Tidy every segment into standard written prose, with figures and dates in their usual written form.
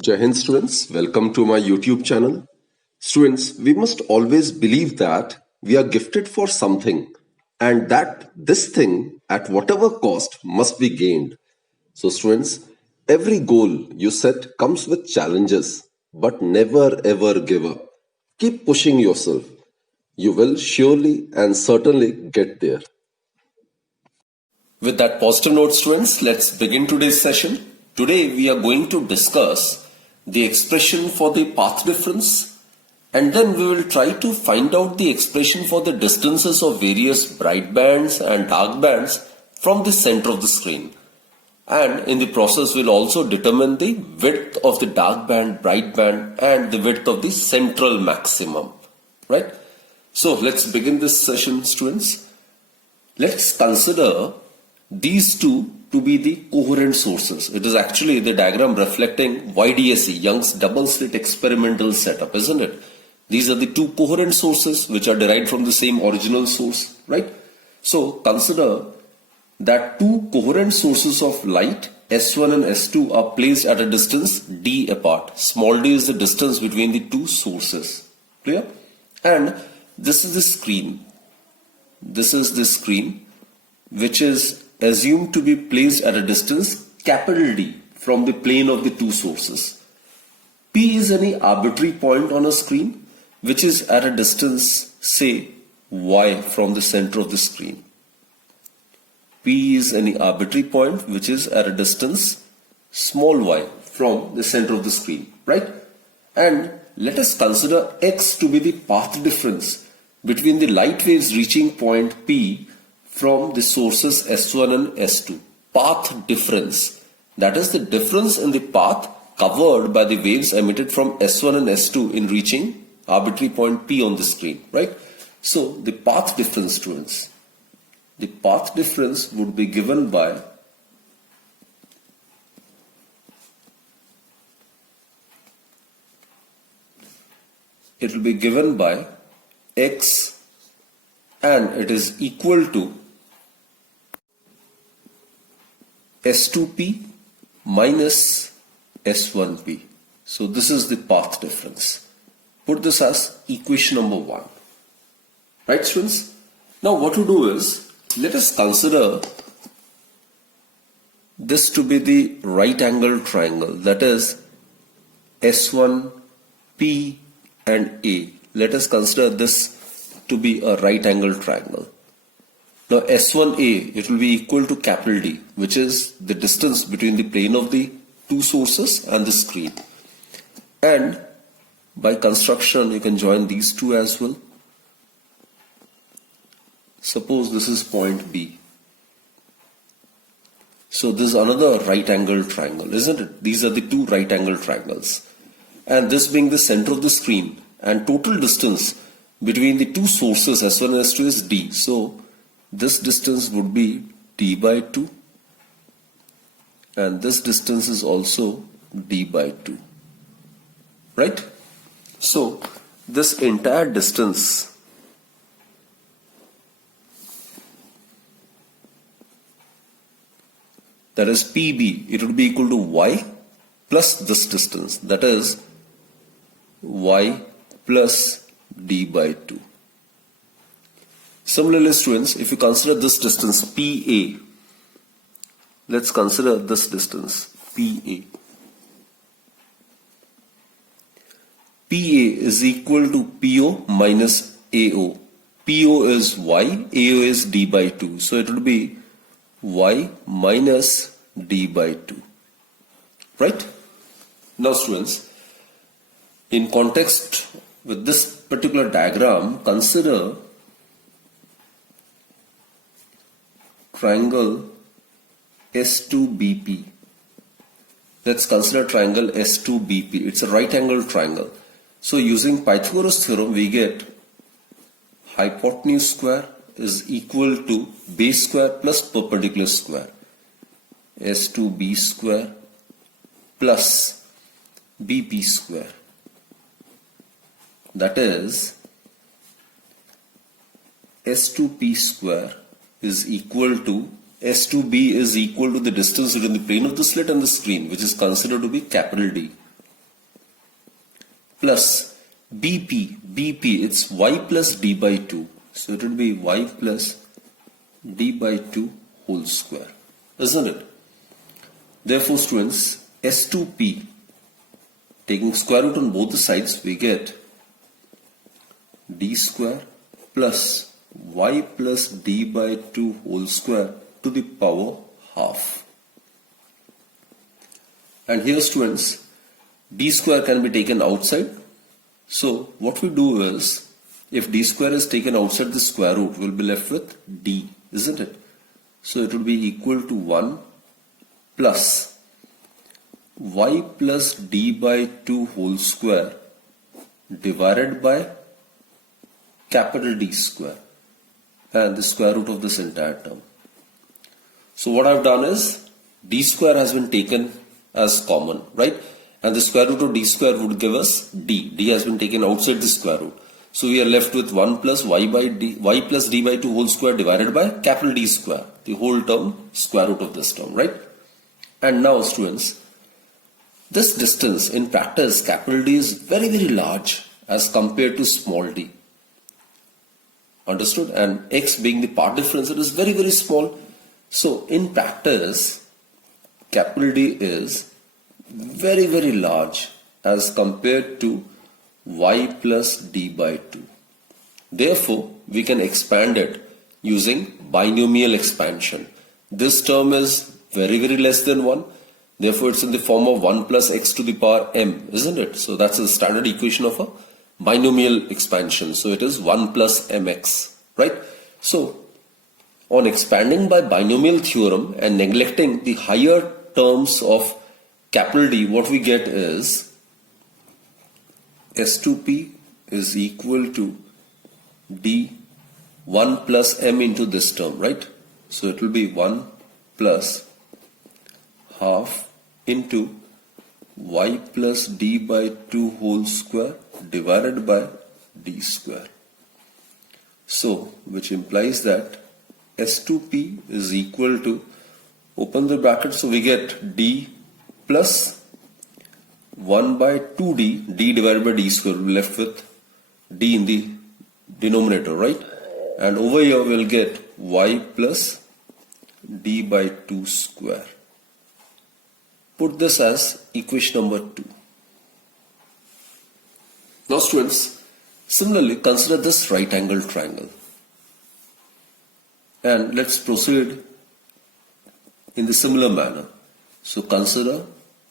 Jai Hind students, welcome to my YouTube channel. Students, we must always believe that we are gifted for something and that this thing at whatever cost must be gained. So students, every goal you set comes with challenges, but never ever give up. Keep pushing yourself. You will surely and certainly get there. With that positive note, students, let's begin today's session. Today we are going to discuss the expression for the path difference, and then we will try to find out the expression for the distances of various bright bands and dark bands from the center of the screen. And in the process we'll also determine the width of the dark band, bright band, and the width of the central maximum. Right? So let's begin this session, students. Let's consider these two to be the coherent sources. It is actually the diagram reflecting YDSE, Young's double slit experimental setup, isn't it? These are the two coherent sources which are derived from the same original source, right? So consider that two coherent sources of light, S1 and S2, are placed at a distance d apart. Small d is the distance between the two sources. Clear? And this is the screen. This is the screen which is assumed to be placed at a distance capital D from the plane of the two sources. P is any arbitrary point on a screen which is at a distance, say, y from the center of the screen. P is any arbitrary point which is at a distance small y from the center of the screen, right? And let us consider x to be the path difference between the light waves reaching point P from the sources S1 and S2. Path difference. That is the difference in the path covered by the waves emitted from S1 and S2 in reaching arbitrary point P on the screen, right? So the path difference, students. The path difference would be given by x, and it is equal to S2P minus S1P. So this is the path difference. Put this as equation number 1. Right, students? Now what to do is, let us consider this to be the right angle triangle, that is S1, P and A. Let us consider this to be a right angle triangle. Now S1A, it will be equal to capital D, which is the distance between the plane of the two sources and the screen. And by construction, you can join these two as well. Suppose this is point B. So this is another right angle triangle, isn't it? These are the two right angle triangles. And this being the center of the screen, and total distance between the two sources S1 and S2 is D. So this distance would be d by 2, and this distance is also d by 2, right? So this entire distance that is PB, it would be equal to y plus this distance, that is y plus d by 2. Similarly, students, if you consider this distance PA, let's consider this distance PA. PA is equal to PO minus AO. PO is y, AO is d by 2. So it will be y minus d by 2. Right? Now, students, in context with this particular diagram, consider triangle S2BP. Let's consider triangle S2BP. It's a right angle triangle. So using Pythagoras theorem, we get hypotenuse square is equal to base square plus perpendicular square. S2B square plus BP square. That is S2P square is equal to S2B is equal to the distance between the plane of the slit and the screen, which is considered to be capital D. plus BP, it's y plus d by 2. So it will be y plus d by 2 whole square, isn't it? Therefore, students, S2P, taking square root on both the sides, we get d square plus y plus d by 2 whole square to the power half. And here, students, d square can be taken outside. So what we do is, if d square is taken outside the square root, we'll be left with d, isn't it? So it will be equal to 1 plus y plus d by 2 whole square divided by capital D square and the square root of this entire term. So what I've done is, d square has been taken as common, right? And the square root of d square would give us d. D has been taken outside the square root. So we are left with 1 plus y plus d by 2 whole square divided by capital D square, the whole term, square root of this term, right? And now, students, this distance in practice, capital D is very, very large as compared to small d. Understood? And x being the path difference, it is very, very small. So in practice, capital D is very, very large as compared to y plus d by 2. Therefore, we can expand it using binomial expansion. This term is very, very less than 1. Therefore, it's in the form of 1 plus x to the power m, isn't it? So that's the standard equation of a binomial expansion. So it is 1 plus mx, right? So on expanding by binomial theorem and neglecting the higher terms of capital D, what we get is S2P is equal to D 1 plus m into this term, right? So it will be 1 plus half into y plus d by 2 whole square divided by d square. So, which implies that S2P is equal to, open the bracket, so we get d plus 1 by 2d, d divided by d square, we'll be left with d in the denominator, right? And over here we'll get y plus d by 2 square. Put this as equation number 2. Now, students, similarly consider this right angle triangle. And let's proceed in the similar manner. So consider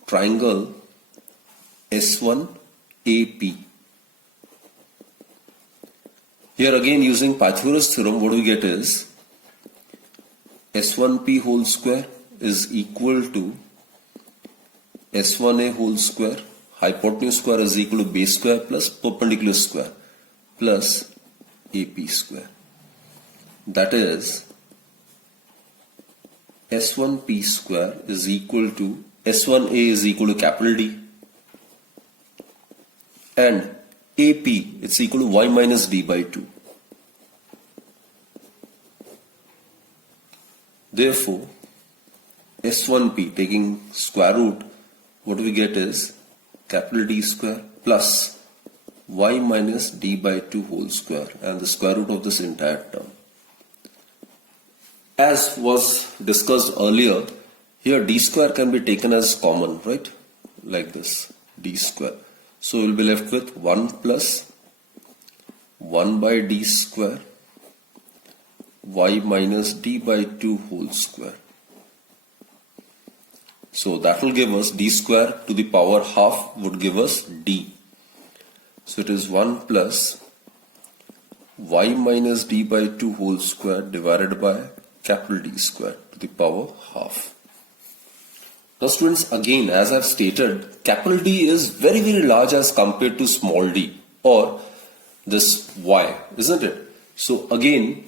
triangle S1AP. Here again, using Pythagoras theorem, what we get is S1P whole square is equal to S1A whole square, hypotenuse square is equal to base square plus perpendicular square plus AP square. That is, S1P square is equal to S1A is equal to capital D, and AP, it's equal to y minus d by 2. Therefore, S1P, taking square root, what we get is capital D square plus y minus d by 2 whole square and the square root of this entire term. As was discussed earlier, here d square can be taken as common, right? Like this, d square. So we'll be left with 1 plus 1 by d square y minus d by 2 whole square. So that will give us d square to the power half would give us d. So it is 1 plus y minus d by 2 whole square divided by capital D square to the power half. Now, students, again, as I've stated, capital D is very, very large as compared to small d or this y, isn't it? So again,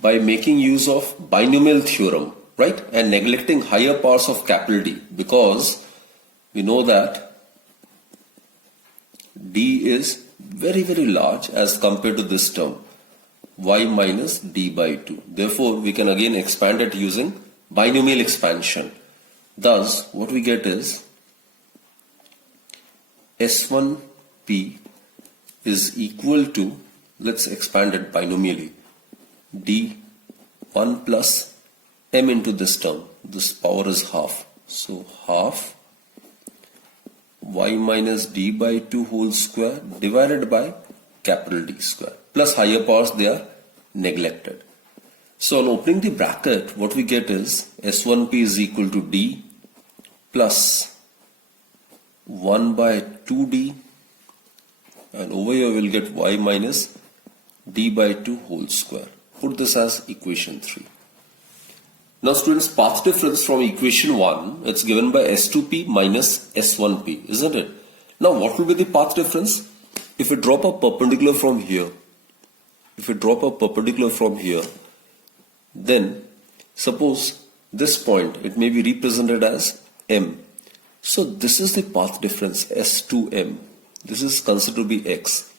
by making use of binomial theorem, right, and neglecting higher powers of capital D, because we know that d is very, very large as compared to this term, y minus d by 2. Therefore, we can again expand it using binomial expansion. Thus, what we get is S1 P is equal to, let's expand it binomially, d1 plus m into this term. This power is half. So half y minus d by 2 whole square divided by capital D square. Plus higher powers, they are neglected. So on opening the bracket, what we get is S1P is equal to D plus 1 by 2D, and over here we'll get y minus d by 2 whole square. Put this as equation 3. Now students, path difference from equation 1, it's given by S2P minus S1P, isn't it? Now what will be the path difference? If we drop a perpendicular from here, then suppose this point, it may be represented as M. So this is the path difference, S2M. This is considered to be X.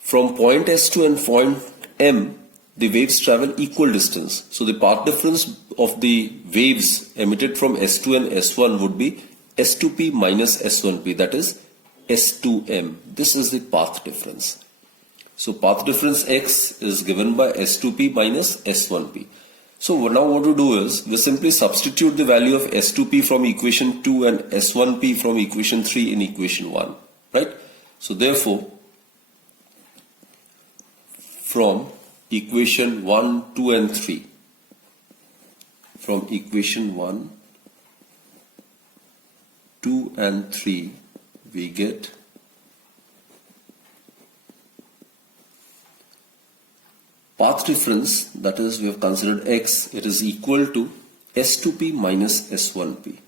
From point S2 and point M, the waves travel equal distance. So the path difference of the waves emitted from S2 and S1 would be S2P minus S1P, that is S2M. This is the path difference. So path difference X is given by S2P minus S1P. So now what we do is, we simply substitute the value of S2P from equation 2 and S1P from equation 3 in equation 1. Right? So therefore, from equation 1, 2 and 3, from equation 1, 2 and 3, we get path difference, that is, we have considered X, it is equal to S2P minus S1P.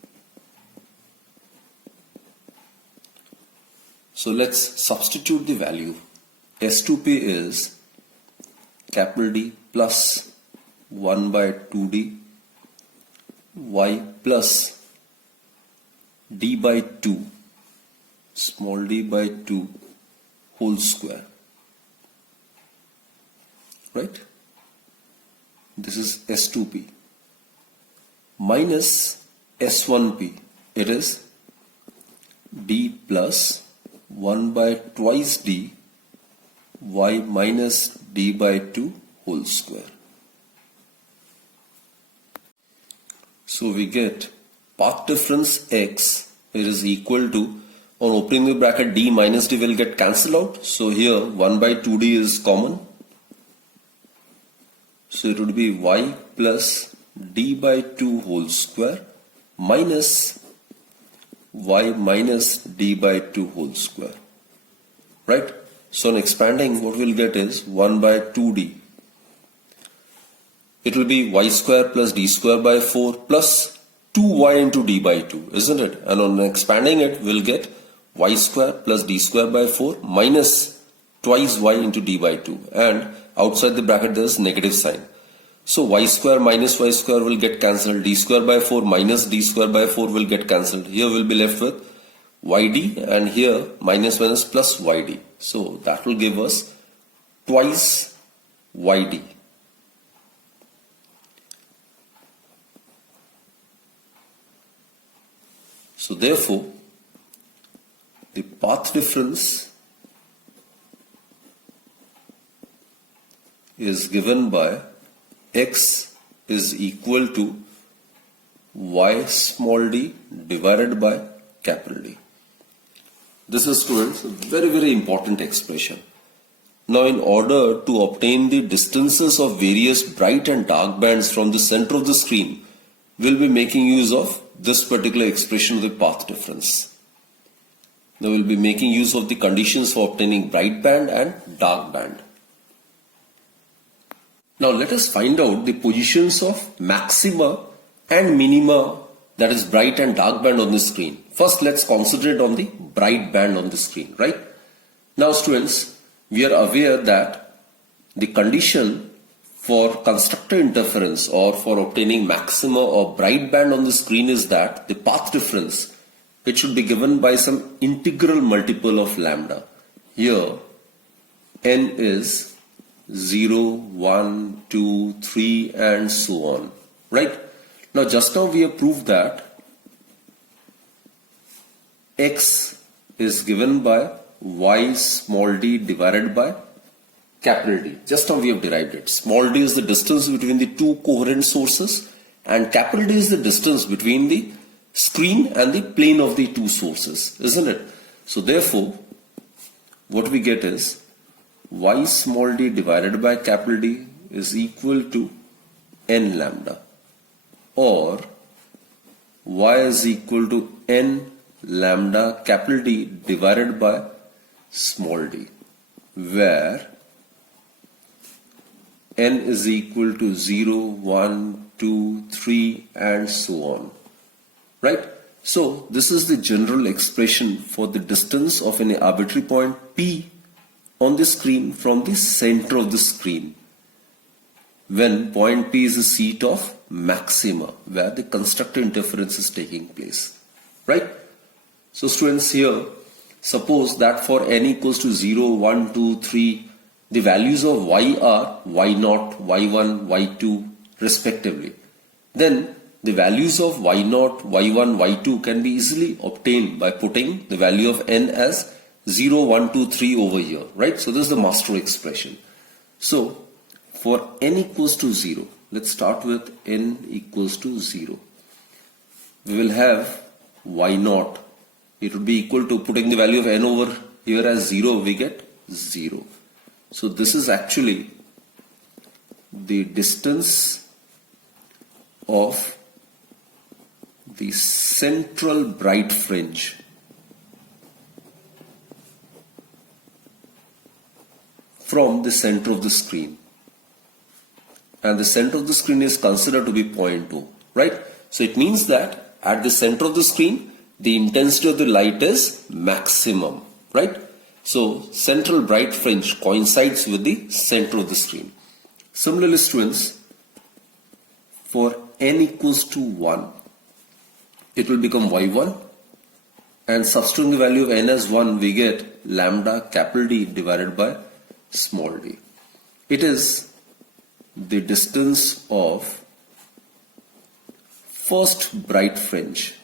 So let's substitute the value. S2P is capital D plus 1 by 2D y plus d by 2 small d by 2 whole square. Right? This is S2P minus S1P. It is d plus 1 by twice d y minus d by 2 whole square. So we get path difference X, it is equal to, on opening the bracket, d minus d will get cancelled out. So here 1 by 2d is common. So it would be y plus d by 2 whole square minus y minus d by 2 whole square. Right? So on expanding, what we'll get is 1 by 2d. It will be y square plus d square by 4 plus 2y into d by 2, isn't it? And on expanding it, we'll get y square plus d square by 4 minus twice y into d by 2. And outside the bracket, there is negative sign. So y square minus y square will get cancelled. D square by 4 minus d square by 4 will get cancelled. Here we'll be left with yd, and here minus plus yd. So that will give us twice yd. So therefore, the path difference is given by X is equal to y small d divided by capital D. This is, students, a very, very important expression. Now, in order to obtain the distances of various bright and dark bands from the center of the screen, we'll be making use of this particular expression of the path difference. Now, we'll be making use of the conditions for obtaining bright band and dark band. Now, let us find out the positions of maxima and minima, that is bright and dark band on the screen. First, let's concentrate on the bright band on the screen, right? Now, students, we are aware that the condition for constructor interference or for obtaining maxima or bright band on the screen is that the path difference, it should be given by some integral multiple of lambda. Here, n is 0, 1, 2, 3 and so on, right? Now just now we have proved that x is given by y small d divided by capital D. Just now we have derived it. Small d is the distance between the two coherent sources and capital D is the distance between the screen and the plane of the two sources, isn't it? So therefore, what we get is y small d divided by capital D is equal to n lambda, or y is equal to n lambda capital D divided by small d, where n is equal to 0, 1, 2, 3 and so on. Right? So this is the general expression for the distance of an arbitrary point P on the screen from the center of the screen, when point P is the seat of maxima, where the constructive interference is taking place. Right? So students, here suppose that for n equals to 0, 1, 2, 3, the values of y are y0, y1, y2 respectively. Then the values of y0, y1, y2 can be easily obtained by putting the value of n as 0, 1, 2, 3 over here. Right? So this is the master expression. So for n equals to 0, let's start with n equals to 0. We will have y0. It would be equal to, putting the value of n over here as 0, we get 0. So this is actually the distance of the central bright fringe from the center of the screen. And the center of the screen is considered to be point O, right? So it means that at the center of the screen, the intensity of the light is maximum, right? So central bright fringe coincides with the center of the screen. Similarly, students, for n equals to 1, it will become y1, and substituting the value of n as 1, we get lambda capital D divided by small d. It is the distance of first bright fringe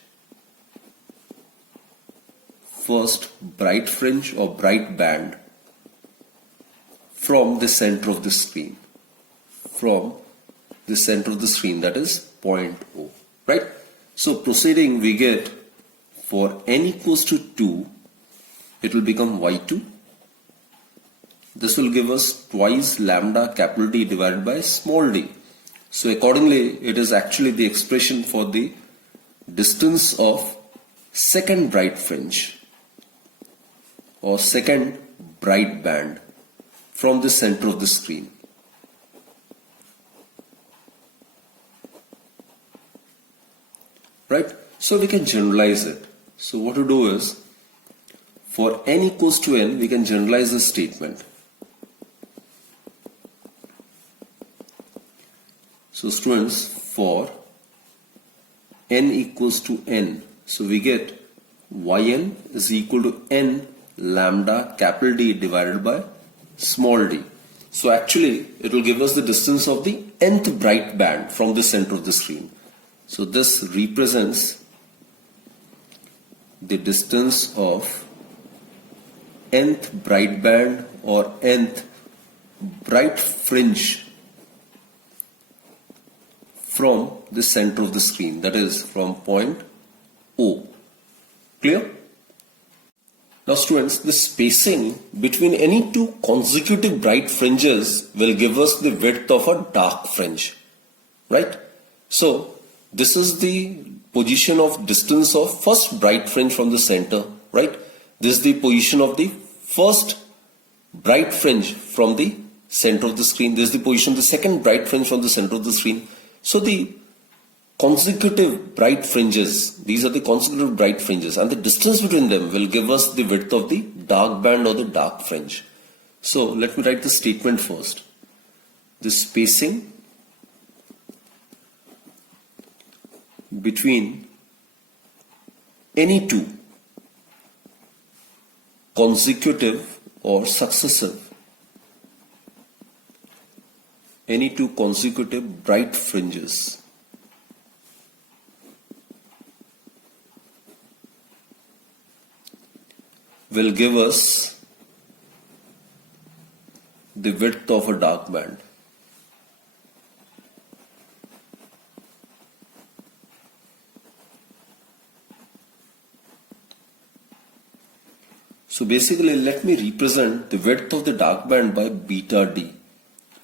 or bright band from the center of the screen, that is point O, right? So proceeding, we get for n equals to 2, it will become y2. This will give us twice lambda capital D divided by small d. So accordingly, it is actually the expression for the distance of second bright fringe or second bright band from the center of the screen. Right? So we can generalize it. So what to do is, for n equals to n, we can generalize this statement. So students, for n equals to n, so we get yn is equal to n lambda capital D divided by small d. So actually it will give us the distance of the nth bright band from the center of the screen. So this represents the distance of nth bright band or nth bright fringe from the center of the screen, that is from point O. Clear? Now students, the spacing between any two consecutive bright fringes will give us the width of a dark fringe, right? So this is the position of distance of first bright fringe from the center, right? This is the position of the first bright fringe from the center of the screen. This is the position of the second bright fringe from the center of the screen. So the consecutive bright fringes, these are the consecutive bright fringes, and the distance between them will give us the width of the dark band or the dark fringe. So let me write the statement first. The spacing between any two consecutive or successive, any two consecutive bright fringes will give us the width of a dark band. So basically, let me represent the width of the dark band by beta d.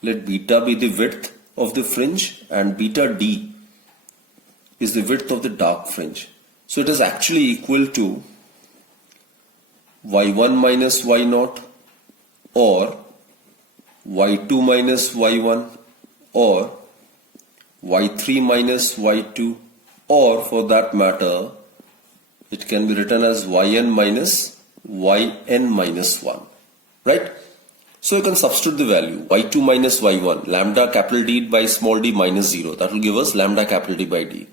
Let beta be the width of the fringe and beta d is the width of the dark fringe. So it is actually equal to y1 minus y0 or y2 minus y1 or y3 minus y2, or for that matter it can be written as yn minus yn minus 1, right? So you can substitute the value y2 minus y1, lambda capital D by small d minus 0, that will give us lambda capital D by d.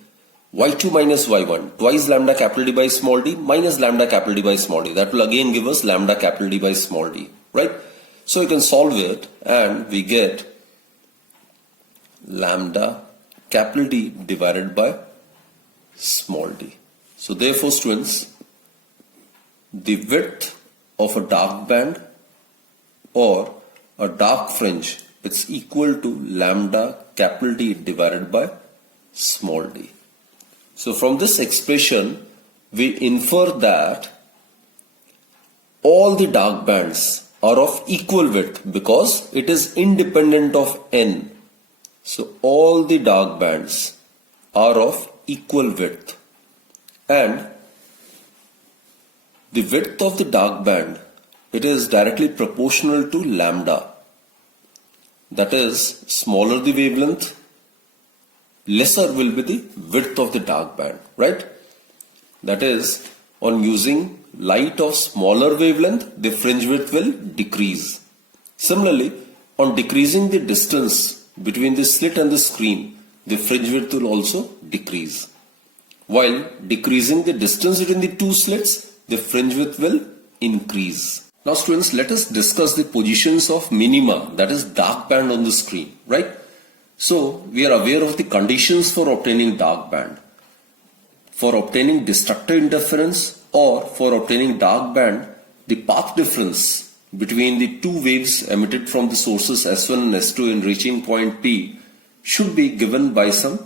y2 minus y1, twice lambda capital D by small d minus lambda capital D by small d, that will again give us lambda capital D by small d, right? So you can solve it and we get lambda capital D divided by small d. So therefore, students, the width of a dark band or a dark fringe, it's equal to lambda capital D divided by small d. So from this expression, we infer that all the dark bands are of equal width because it is independent of n. So all the dark bands are of equal width, and the width of the dark band, it is directly proportional to lambda. That is, smaller the wavelength, lesser will be the width of the dark band, right? That is, on using light of smaller wavelength, the fringe width will decrease. Similarly, on decreasing the distance between the slit and the screen, the fringe width will also decrease. While decreasing the distance between the two slits, the fringe width will increase. Now students, let us discuss the positions of minima, that is dark band on the screen, right? So we are aware of the conditions for obtaining dark band. For obtaining destructive interference or for obtaining dark band, the path difference between the two waves emitted from the sources S1 and S2 in reaching point P should be given by some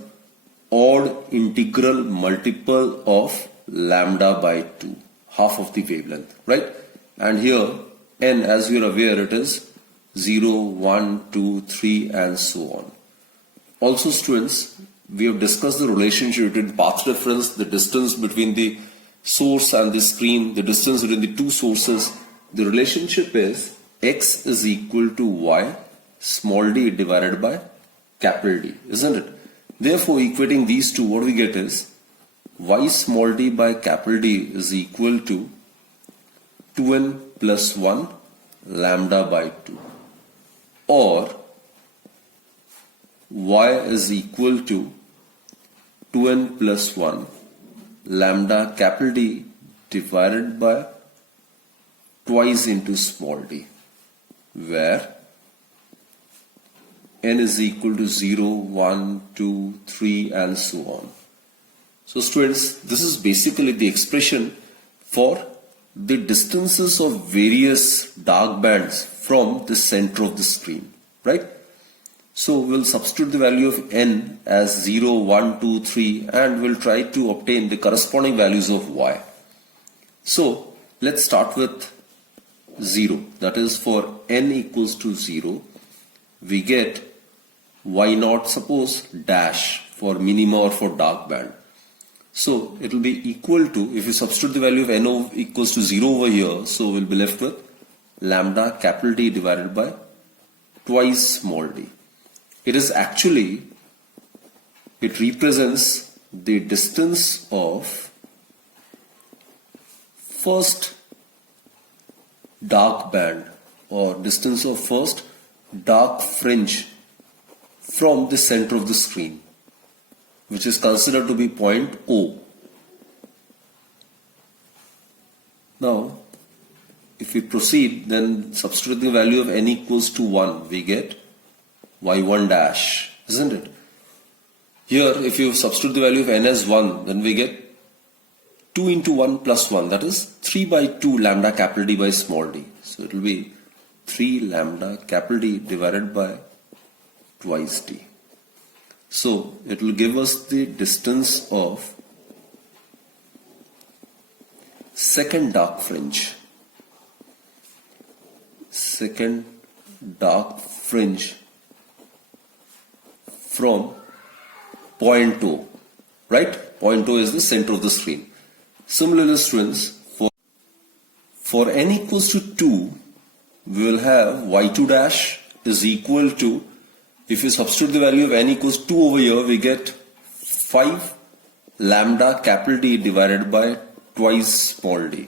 odd integral multiple of lambda by 2, half of the wavelength, right? And here n, as you are aware, it is 0, 1, 2, 3 and so on. Also students, we have discussed the relationship between path difference, the distance between the source and the screen, the distance between the two sources. The relationship is x is equal to y small d divided by capital D, isn't it? Therefore, equating these two, what we get is y small d by capital D is equal to 2n plus 1 lambda by 2, or y is equal to 2n plus 1 lambda capital D divided by twice into small d, where n is equal to 0, 1, 2, 3 and so on. So students, this is basically the expression for the distances of various dark bands from the center of the screen, right? So we'll substitute the value of n as 0, 1, 2, 3 and we'll try to obtain the corresponding values of y. So let's start with 0. That is, for n equals to 0, we get y0, suppose, dash for minima or for dark band. So it will be equal to, if you substitute the value of n equals to 0 over here, so we'll be left with lambda capital D divided by twice small d. It is actually, it represents the distance of first dark band or distance of first dark fringe from the center of the screen, which is considered to be point O. Now, if we proceed, then substitute the value of n equals to 1, we get y1 dash, isn't it? Here, if you substitute the value of n as 1, then we get 2 into 1 plus 1, that is 3 by 2 lambda capital D by small d. So it will be 3 lambda capital D divided by twice d. So it will give us the distance of second dark fringe. Second dark fringe from point O, right? Point O is the center of the screen. Similarly, students, for n equals to 2, we will have y2 dash is equal to, if you substitute the value of n equals 2 over here, we get 5 lambda capital D divided by twice small d.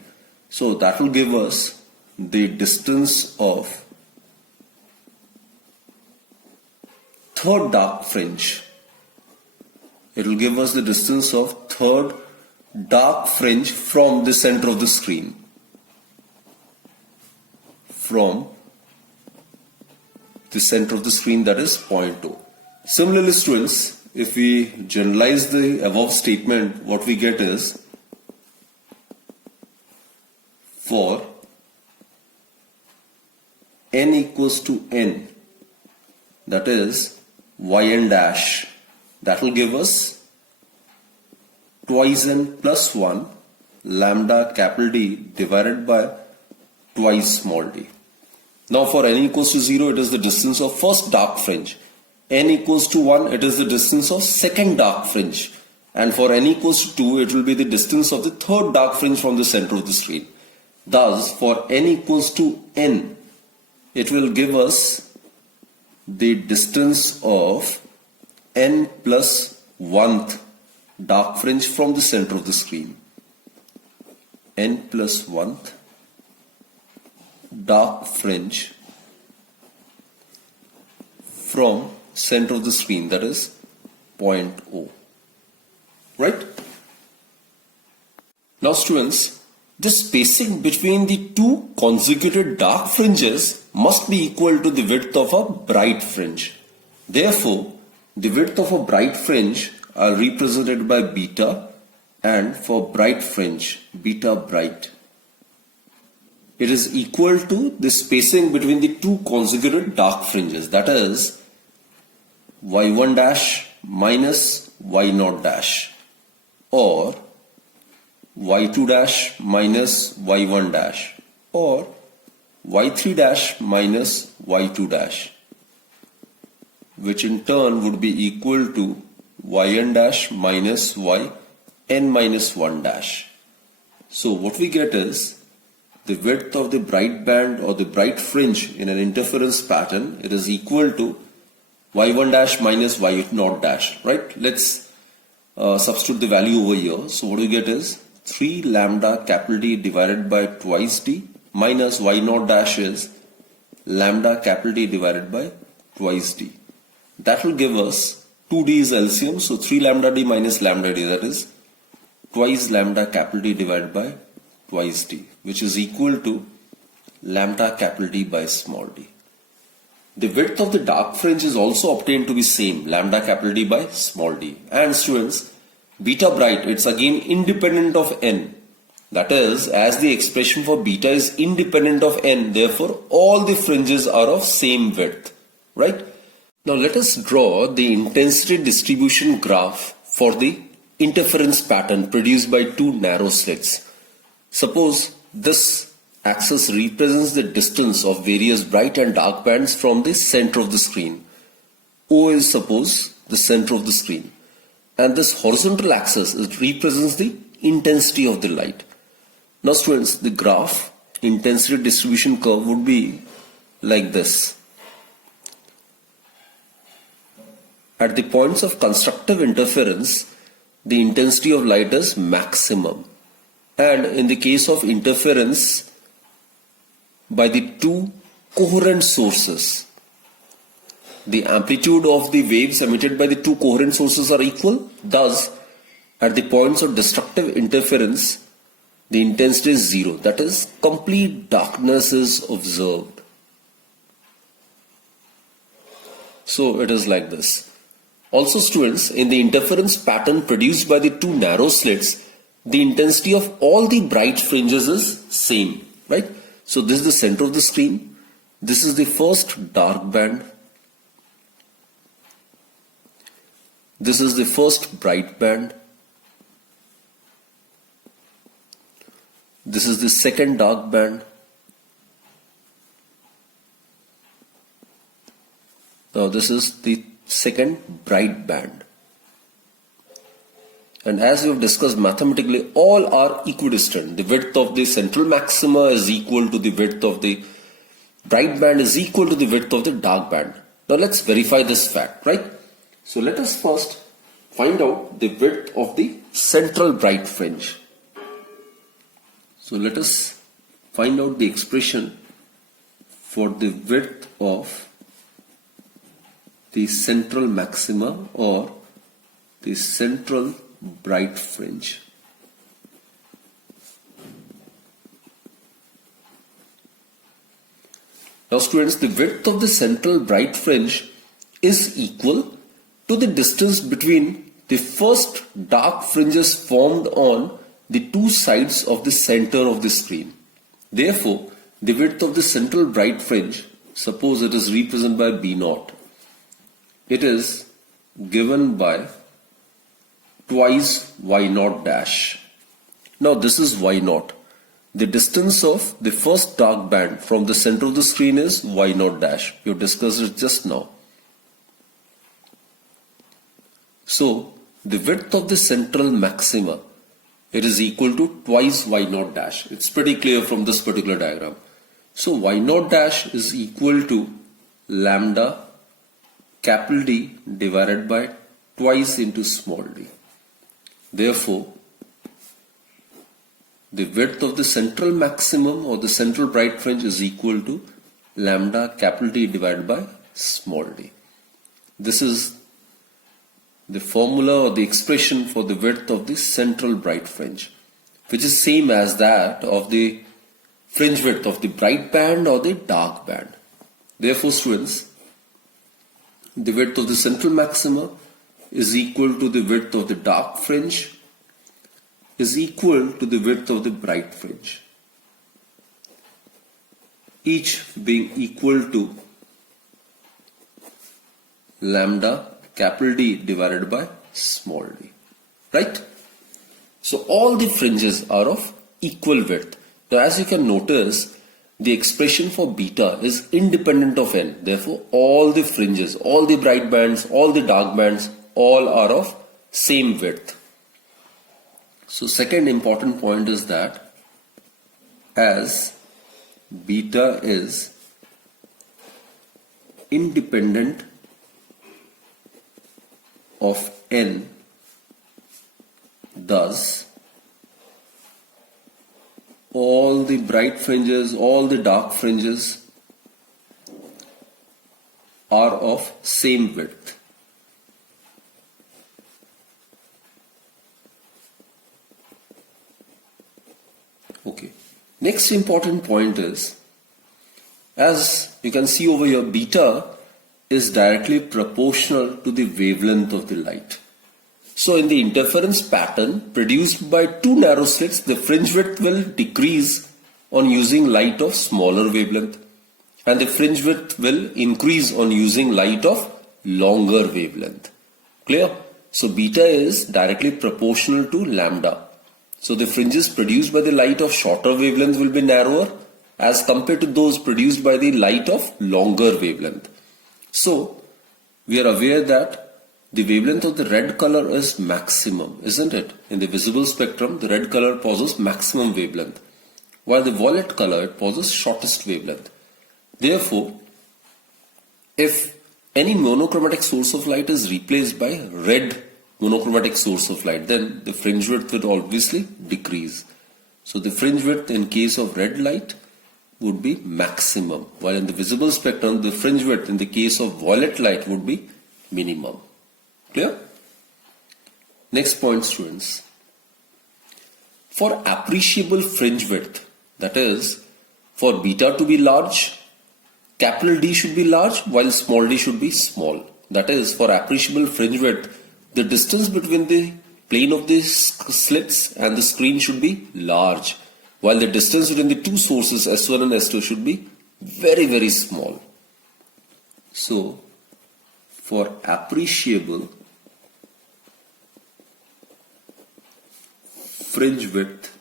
So that will give us the distance of third dark fringe. It will give us the distance of third dark fringe from the center of the screen. From the center of the screen, that is point O. Similarly, students, if we generalize the above statement, what we get is, for n equals to n, that is yn dash, that will give us twice n plus 1 lambda capital D divided by twice small d. Now for n equals to 0, it is the distance of first dark fringe. N equals to 1, it is the distance of second dark fringe. And for n equals to 2, it will be the distance of the third dark fringe from the center of the screen. Thus, for n equals to n, it will give us the distance of n plus 1th dark fringe from the center of the screen. N plus 1th dark fringe from center of the screen, that is point O. Right? Now students, the spacing between the two consecutive dark fringes must be equal to the width of a bright fringe. Therefore, the width of a bright fringe are represented by beta, and for bright fringe, beta bright, it is equal to the spacing between the two consecutive dark fringes, that is y1 dash minus y0 dash, or y2 dash minus y1 dash, or y3 dash minus y2 dash, which in turn would be equal to yn dash minus yn minus 1 dash. So what we get is the width of the bright band or the bright fringe in an interference pattern, it is equal to y1 dash minus y0 dash, right? Let's substitute the value over here. So what we get is 3 lambda capital D divided by twice d minus y0 dash is lambda capital D divided by twice d. That will give us 2d is LCM, so 3 lambda d minus lambda d, that is twice lambda capital D divided by twice d, which is equal to lambda capital D by small d. The width of the dark fringe is also obtained to be same, lambda capital D by small d. And students, beta bright, it's again independent of n. That is, as the expression for beta is independent of n, therefore all the fringes are of same width, right? Now let us draw the intensity distribution graph for the interference pattern produced by two narrow slits. Suppose this axis represents the distance of various bright and dark bands from the center of the screen. O is suppose the center of the screen. And this horizontal axis represents the intensity of the light. Now students, the graph intensity distribution curve would be like this. At the points of constructive interference, the intensity of light is maximum. And in the case of interference by the two coherent sources, the amplitude of the waves emitted by the two coherent sources are equal. Thus, at the points of destructive interference, the intensity is 0. That is, complete darkness is observed. So it is like this. Also students, in the interference pattern produced by the two narrow slits, the intensity of all the bright fringes is same, right? So this is the center of the screen. This is the first dark band. This is the first bright band. This is the second dark band. Now this is the second bright band. And as we have discussed mathematically, all are equidistant. The width of the central maxima is equal to the width of the bright band is equal to the width of the dark band. Now let's verify this fact, right? So let us first find out the width of the central bright fringe. So let us find out the expression for the width of the central maxima or the central bright fringe. Now students, the width of the central bright fringe is equal to the distance between the first dark fringes formed on the two sides of the center of the screen. Therefore, the width of the central bright fringe, suppose it is represented by B0, it is given by twice Y0 dash. Now this is Y0. The distance of the first dark band from the center of the screen is Y0 dash. You discussed it just now. So the width of the central maxima, it is equal to twice Y0 dash. It's pretty clear from this particular diagram. So Y0 dash is equal to lambda capital D divided by twice into small d. Therefore, the width of the central maximum or the central bright fringe is equal to lambda capital D divided by small d. This is the formula or the expression for the width of the central bright fringe, which is same as that of the fringe width of the bright band or the dark band. Therefore, students, the width of the central maxima is equal to the width of the dark fringe is equal to the width of the bright fringe, each being equal to lambda capital D divided by small d, right? So all the fringes are of equal width. Now as you can notice, the expression for beta is independent of n. Therefore all the fringes, all the bright bands, all the dark bands, all are of same width. So second important point is that as beta is independent of n, thus all the bright fringes, all the dark fringes are of same width. Okay. Next important point is, as you can see over here, beta is directly proportional to the wavelength of the light. So in the interference pattern produced by two narrow slits, the fringe width will decrease on using light of smaller wavelength, and the fringe width will increase on using light of longer wavelength. Clear? So beta is directly proportional to lambda. So the fringes produced by the light of shorter wavelength will be narrower as compared to those produced by the light of longer wavelength. So we are aware that the wavelength of the red color is maximum, isn't it? In the visible spectrum, the red color possesses maximum wavelength, while the violet color possesses shortest wavelength. Therefore, if any monochromatic source of light is replaced by red monochromatic source of light, then the fringe width would obviously decrease. So the fringe width in case of red light would be maximum, while in the visible spectrum the fringe width in the case of violet light would be minimum. Clear? Next point, students. For appreciable fringe width, that is, for beta to be large, capital D should be large while small d should be small. That is, for appreciable fringe width, the distance between the plane of the slits and the screen should be large, while the distance between the two sources S1 and S2 should be very, very small. So, for appreciable fringe width,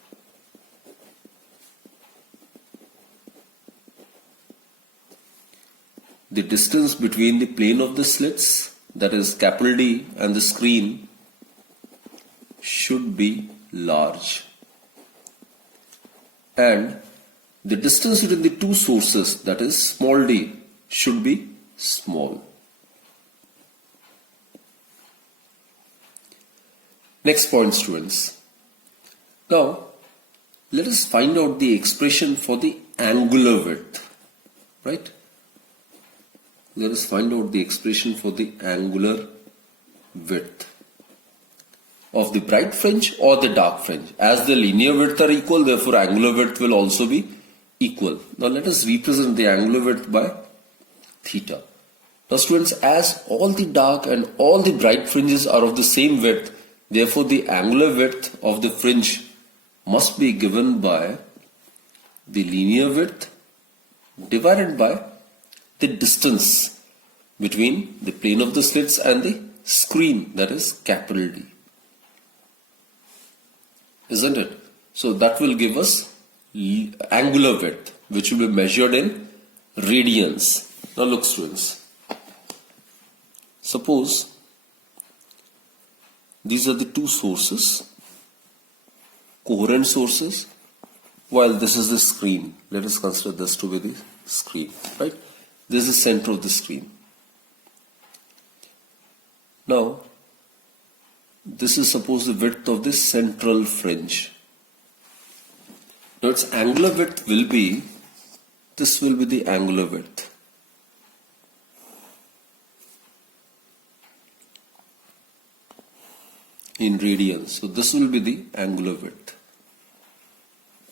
the distance between the plane of the slits, that is capital D, and the screen should be large, and the distance between the two sources, that is small d, should be small. Next point, students. Now, let us find out the expression for the angular width, right? Let us find out the expression for the angular width of the bright fringe or the dark fringe. As the linear width are equal, therefore angular width will also be equal. Now let us represent the angular width by theta. Now students, as all the dark and all the bright fringes are of the same width, therefore the angular width of the fringe must be given by the linear width divided by the distance between the plane of the slits and the screen, that is capital D. Isn't it? So that will give us angular width, which will be measured in radians. Now look, students. Suppose these are the two sources, coherent sources, while this is the screen. Let us consider this to be the screen, right? This is the center of the screen. Now, this is suppose the width of the central fringe. Now its angular width will be, this will be the angular width. In radians. So this will be the angular width,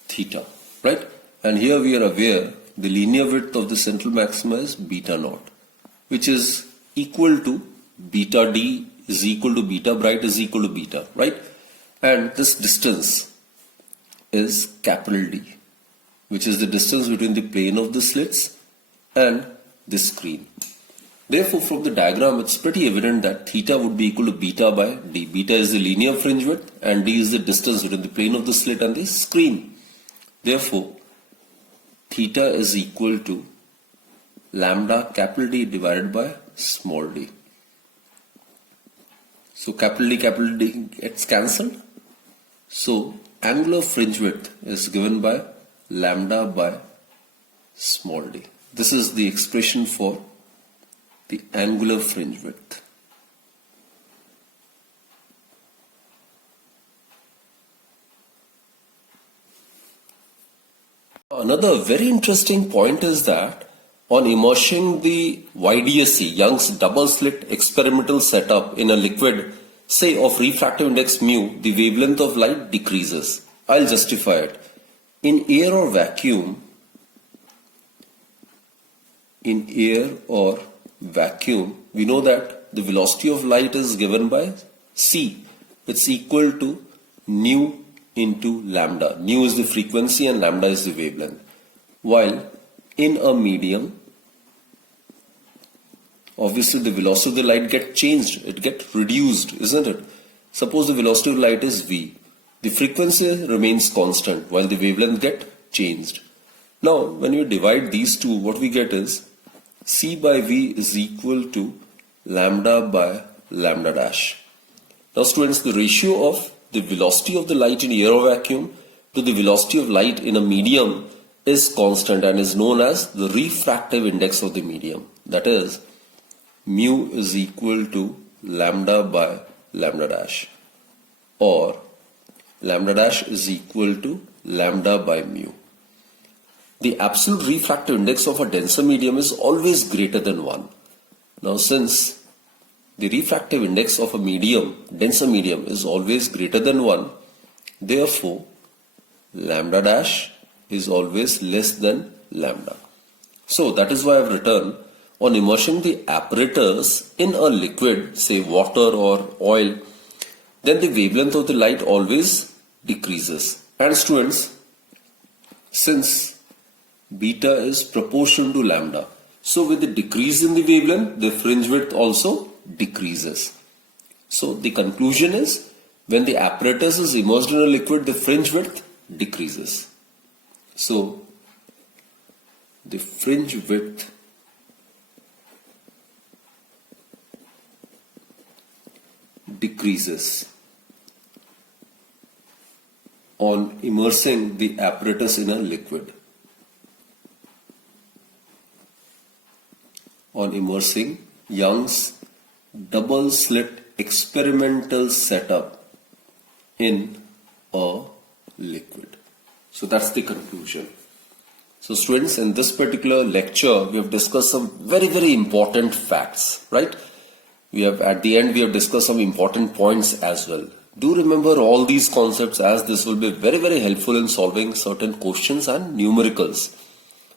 theta, right? And here we are aware the linear width of the central maxima is beta naught, which is equal to beta d is equal to beta bright is equal to beta, right? And this distance is capital D, which is the distance between the plane of the slits and the screen. Therefore, from the diagram, it's pretty evident that theta would be equal to beta by d. Beta is the linear fringe width and d is the distance between the plane of the slit and the screen. Therefore, theta is equal to lambda capital D divided by small d. So capital D gets cancelled. So angular fringe width is given by lambda by small d. This is the expression for the angular fringe width. Another very interesting point is that on immersing the YDSC, Young's double slit experimental setup, in a liquid, say of refractive index mu, the wavelength of light decreases. I'll justify it. In air or vacuum, we know that the velocity of light is given by c. It's equal to nu into lambda. Nu is the frequency and lambda is the wavelength. While in a medium, obviously the velocity of the light gets changed. It gets reduced, isn't it? Suppose the velocity of light is v. The frequency remains constant while the wavelength gets changed. Now, when you divide these two, what we get is c by v is equal to lambda by lambda dash. Now students, the ratio of the velocity of the light in air or vacuum to the velocity of light in a medium is constant and is known as the refractive index of the medium. That is, mu is equal to lambda by lambda dash, or lambda dash is equal to lambda by mu. The absolute refractive index of a denser medium is always greater than 1. Now since the refractive index of a medium, denser medium, is always greater than 1, therefore lambda dash is always less than lambda. So that is why I have written, on immersing the apparatus in a liquid, say water or oil, then the wavelength of the light always decreases. And students, since beta is proportional to lambda, so with the decrease in the wavelength, the fringe width also decreases. So the conclusion is, when the apparatus is immersed in a liquid, the fringe width decreases. So the fringe width decreases on immersing the apparatus in a liquid. On immersing Young's double slit experimental setup in a liquid. So that's the conclusion. So students, in this particular lecture, we have discussed some very important facts, right? At the end, we have discussed some important points as well. Do remember all these concepts, as this will be very helpful in solving certain questions and numericals.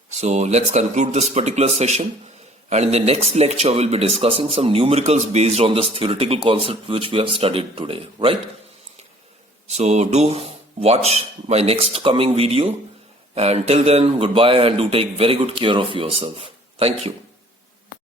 So let's conclude this particular session. And in the next lecture, we'll be discussing some numericals based on this theoretical concept which we have studied today, right? So do watch my next coming video. And till then, goodbye, and do take very good care of yourself. Thank you.